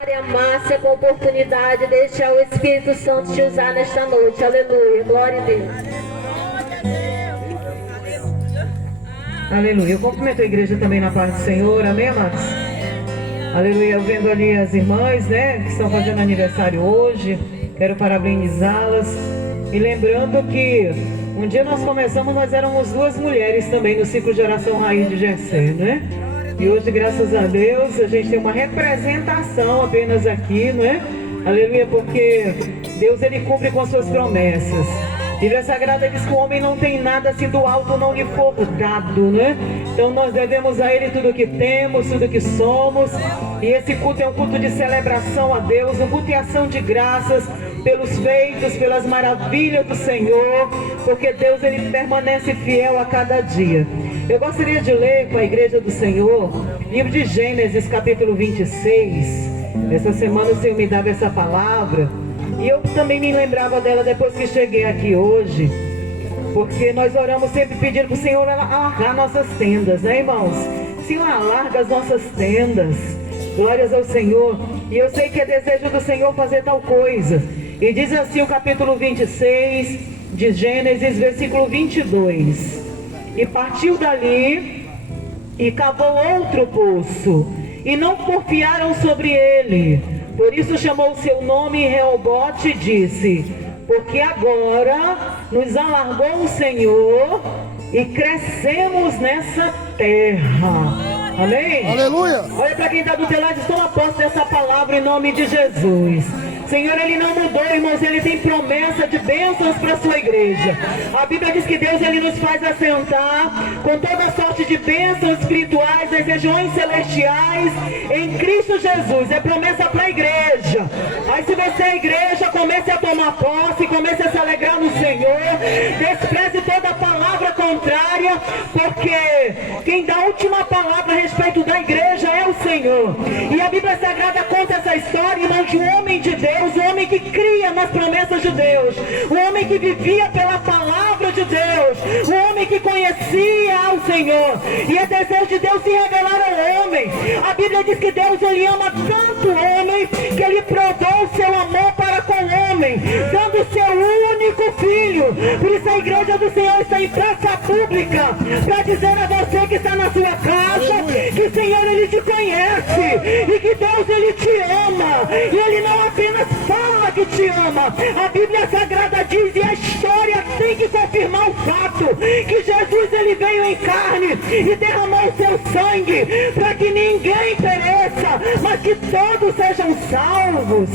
Maria Márcia, com a oportunidade de deixar o Espírito Santo te usar nesta noite. Aleluia, glória a Deus. Aleluia. Eu cumprimento a igreja também na paz do Senhor, amém, amados? Aleluia. Eu vendo ali as irmãs, né, que estão fazendo aniversário hoje, quero parabenizá-las. E lembrando que um dia nós começamos, nós éramos duas mulheres também no ciclo de oração Raiz de Jessé, né? E hoje, graças a Deus, a gente tem uma representação apenas aqui, não é? Aleluia, porque Deus, Ele cumpre com suas promessas. A Bíblia Sagrada diz que o homem não tem nada se do alto não lhe for dado, né? Então nós devemos a Ele tudo que temos, tudo que somos. E esse culto é um culto de celebração a Deus, um culto de ação de graças pelos feitos, pelas maravilhas do Senhor, porque Deus, Ele permanece fiel a cada dia. Eu gostaria de ler com a igreja do Senhor, livro de Gênesis, capítulo 26. Essa semana o Senhor me dava essa palavra, e eu também me lembrava dela depois que cheguei aqui hoje, porque nós oramos sempre pedindo para o Senhor alargar nossas tendas, né, irmãos? Senhor, alarga as nossas tendas, glórias ao Senhor. E eu sei que é desejo do Senhor fazer tal coisa. E diz assim o capítulo 26 de Gênesis, versículo 22. E partiu dali e cavou outro poço, e não porfiaram sobre ele. Por isso chamou o seu nome Reobote e disse: porque agora nos alargou o Senhor e crescemos nessa terra. Amém? Aleluia! Olha para quem está do teu lado, estou a posse dessa palavra em nome de Jesus. Senhor, Ele não mudou, irmãos, Ele tem promessa de bênçãos para a sua igreja. A Bíblia diz que Deus, Ele nos faz assentar com toda sorte de bênçãos espirituais nas regiões celestiais em Cristo Jesus. É promessa para a igreja. Aí se você é igreja, comece a tomar posse, comece a se alegrar no Senhor. Despreze toda palavra contrária, porque quem dá a última palavra a respeito da igreja é o Senhor. E a Bíblia Sagrada conta essa história, irmão, de um homem de Deus, o homem que cria nas promessas de Deus, o homem que vivia pela palavra de Deus, o homem que conhecia ao Senhor, e é desejo de Deus se revelar ao homem. A Bíblia diz que Deus, Ele ama tanto o homem, que Ele provou o seu amor para com o homem, dando o seu único filho. Por isso a igreja do Senhor está em praça pública, para dizer a você que está na sua casa, que o Senhor, Ele te conhece, e que Deus, Ele te ama, e Ele não apenas fala que te ama. A Bíblia Sagrada diz, e a história tem que confirmar o fato, que Jesus, Ele veio em carne e derramou o seu sangue para que ninguém pereça, mas que todos sejam salvos.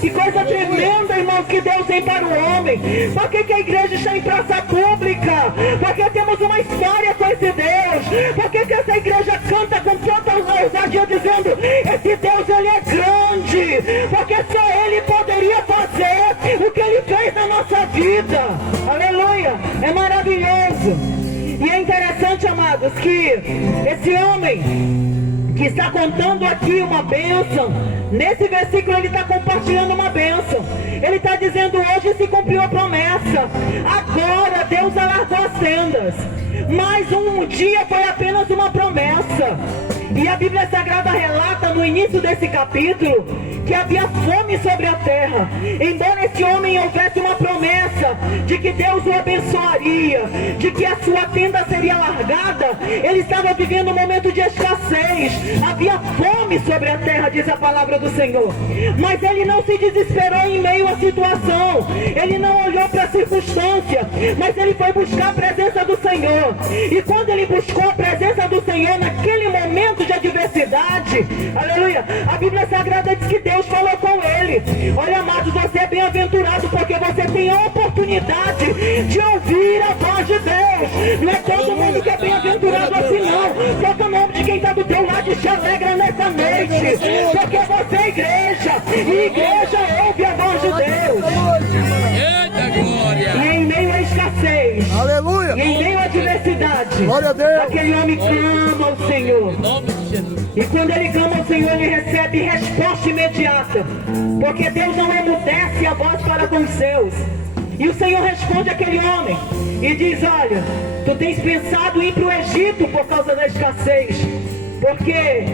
Que coisa tremenda, irmãos, que Deus tem para o homem. Por que a igreja está em praça pública? Porque temos uma história com esse Deus. Por que essa igreja canta com tanta ousadia dizendo: esse Deus, Ele é grande, porque só Ele poderia fazer o que Ele fez na nossa vida. Aleluia, é maravilhoso. E é interessante, amados, que esse homem que está contando aqui uma bênção, nesse versículo ele está compartilhando uma bênção. Ele está dizendo: hoje se cumpriu a promessa, agora Deus alargou as tendas. Mas um dia foi apenas uma promessa. E a Bíblia Sagrada relata no início desse capítulo que havia fome sobre a terra. Embora esse homem houvesse uma promessa de que Deus o abençoaria, de que a sua tenda seria alargada, ele estava vivendo um momento de escassez. Havia fome sobre a terra, diz a palavra do Senhor. Mas ele não se desesperou em meio à situação. Ele não olhou para a circunstância, mas ele foi buscar a presença do Senhor. E quando ele buscou a presença do Senhor naquele momento de adversidade, aleluia, a Bíblia Sagrada diz que Deus falou com ele: olha, amados, você é bem-aventurado porque você tem a oportunidade de ouvir a voz de Deus. Não é todo mundo que é bem-aventurado assim, não. Toca o nome de quem está do teu lado e se alegra nessa noite, porque você é igreja, e igreja ouve a voz de Deus. Eita glória! E em meio à escassez, Aleluia! e em meio à adversidade, Glória a Deus! aquele homem clama ao Senhor. Em nome de Jesus. E quando ele clama ao Senhor, ele recebe resposta imediata, porque Deus não emudece a voz para com os seus. E o Senhor responde àquele homem e diz: olha, tu tens pensado em ir para o Egito por causa da escassez. Porque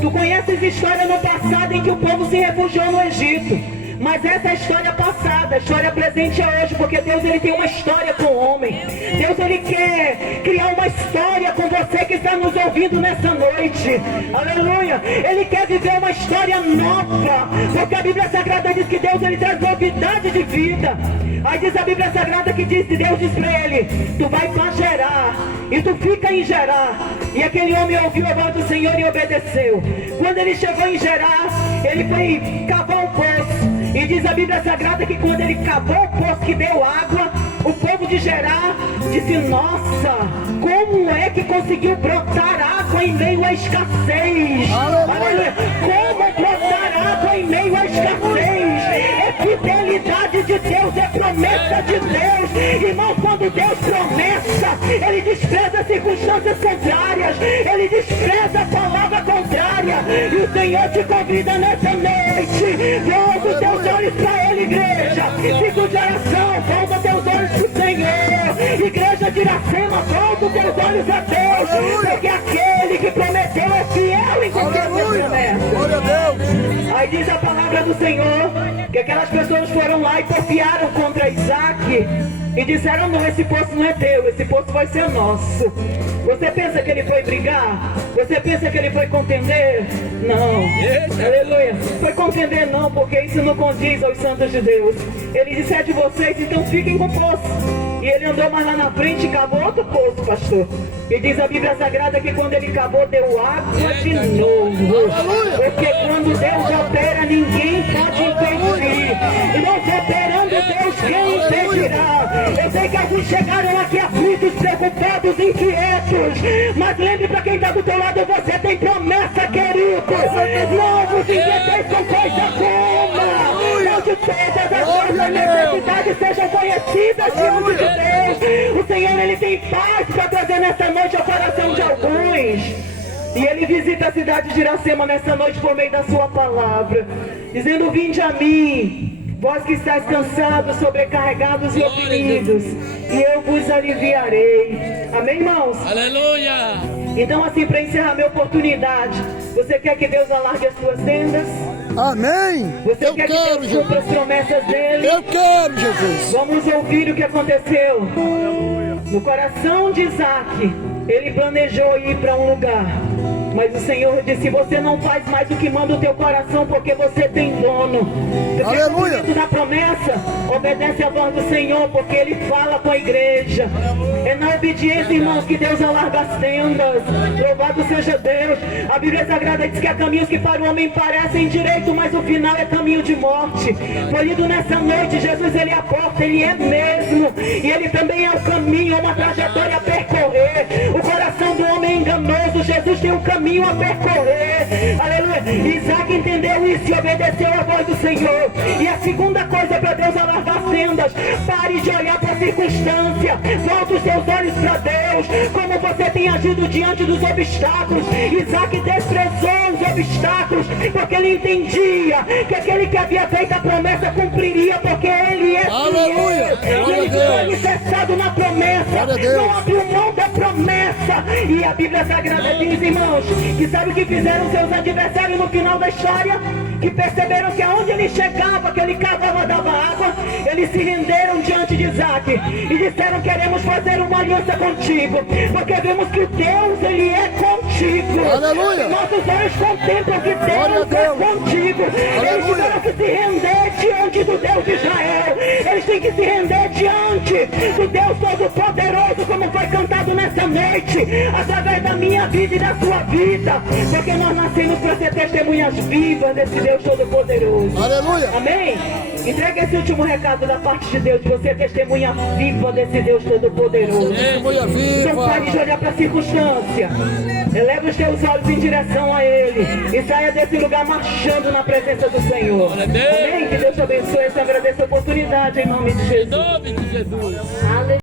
tu conheces história no passado em que o povo se refugiou no Egito. Mas essa é a história passada, a história presente é hoje, porque Deus ele tem uma história com o homem. Deus ele quer criar uma história com você que está nos ouvindo nessa noite. Aleluia! Ele quer viver uma história nova, porque a Bíblia Sagrada diz que Deus ele traz novidade de vida. Aí diz a Bíblia Sagrada que Deus diz para ele: tu vai para Gerar, e tu fica em Gerar. E aquele homem ouviu a voz do Senhor e obedeceu. Quando ele chegou em Gerar, ele foi cavar um poço. E diz a Bíblia Sagrada que quando ele cavou o poço que deu água, o povo de Gerar disse: nossa, como é que conseguiu brotar água em meio à escassez? Aleluia! Como brotar água em meio à escassez? É fidelidade de Deus, é promessa de Deus. Irmão, quando Deus promessa, Ele despreza circunstâncias contrárias, Ele despreza a palavra contrária. E o Senhor te convida nessa noite: volta os teus olhos para Ele, igreja. Fica de oração, volta teus olhos para o Senhor. Igreja de Iracema, volta os teus olhos a Deus, porque aquele que prometeu é fiel em cumprir a sua promessa. Glória a Deus. Aí diz a palavra do Senhor que aquelas pessoas foram lá e porfiaram contra Isaac e disseram: não, esse poço não é teu, esse poço vai ser nosso. Você pensa que ele foi brigar? Você pensa que ele foi contender? Não. Aleluia. Foi contender não, porque isso não condiz aos santos de Deus. Ele disse: é de vocês, então fiquem com o poço. E ele andou mais lá na frente e cavou outro poço, pastor. E diz a Bíblia Sagrada que quando ele cavou, deu água de novo. Porque quando Deus opera, ninguém pode impedir. E nós operando Deus, quem impedirá? Eu sei que alguns chegaram aqui aflitos, preocupados, inquietos. Mas lembre para quem está do teu lado, você tem promessa, querido. Não vos inquieteis com coisa alguma. Não de todas as vossas necessidades sejam conhecidas diante de Deus. O Senhor ele tem paz para trazer nessa noite ao coração de alguns. E Ele visita a cidade de Iracema nessa noite por meio da sua palavra, dizendo: vinde a mim, vós que estáis cansados, sobrecarregados e oprimidos, e eu vos aliviarei. Amém, irmãos? Aleluia! Então, assim, para encerrar minha oportunidade, você quer que Deus alargue as suas tendas? Amém. Você Eu quer que quero, Deus cumpra as Jesus. promessas dele? Eu quero, Jesus. Vamos ouvir o que aconteceu. No coração de Isaac, ele planejou ir para um lugar, mas o Senhor disse: você não faz mais o que manda o teu coração, porque você tem dono. Aleluia. Porque da promessa, obedece a voz do Senhor, porque Ele fala com a igreja. É na obediência, irmãos, que Deus alarga as tendas. Louvado seja Deus. A Bíblia Sagrada diz que há caminhos que para o homem parecem direito, mas o final é caminho de morte. Foi lido nessa noite: Jesus ele é a porta, Ele é mesmo, e Ele também é o caminho, uma trajetória a percorrer. O coração do homem é enganoso, Jesus tem um caminho a percorrer. Aleluia. Isaac entendeu isso e obedeceu a voz do Senhor. E a segunda coisa para Deus alargar as tendas: pare de olhar para a circunstância, volte os seus olhos para Deus. Como você tem agido diante dos obstáculos? Isaac desprezou os obstáculos, porque ele entendia que aquele que havia feito a promessa cumpriria, porque ele é Aleluia. fiel. Glória a Ele foi Deus. alicerçado na promessa, Glória a Deus. não abriu mão da promessa. E a Bíblia Sagrada diz, irmãos, que sabe o que fizeram seus adversários no final da história? Que perceberam que aonde ele chegava, que ele cavava, dava água, eles se renderam diante de Isaac e disseram: queremos fazer uma aliança contigo, porque vemos que Deus ele é contigo. Aleluia. Nossos olhos contemplam que Glória a Deus é Deus. contigo. Eles Aleluia. tiveram que se render diante do Deus de Israel. Eles têm que se render diante do Deus Todo-Poderoso, como foi cantado nessa noite, através da minha vida e da sua vida, porque nós nascemos para ser testemunhas vivas desse Deus Todo-Poderoso. Aleluia. Amém? Entrega esse último recado da parte de Deus, de você é testemunha viva desse Deus Todo-Poderoso. Testemunha viva. Não pare de olhar para a circunstância. Eleva os teus olhos em direção a Ele e saia desse lugar marchando na presença do Senhor. Glória a Deus. Amém? Que Deus te abençoe. Eu te agradeço a oportunidade em nome de Em Jesus. nome de Jesus. Aleluia.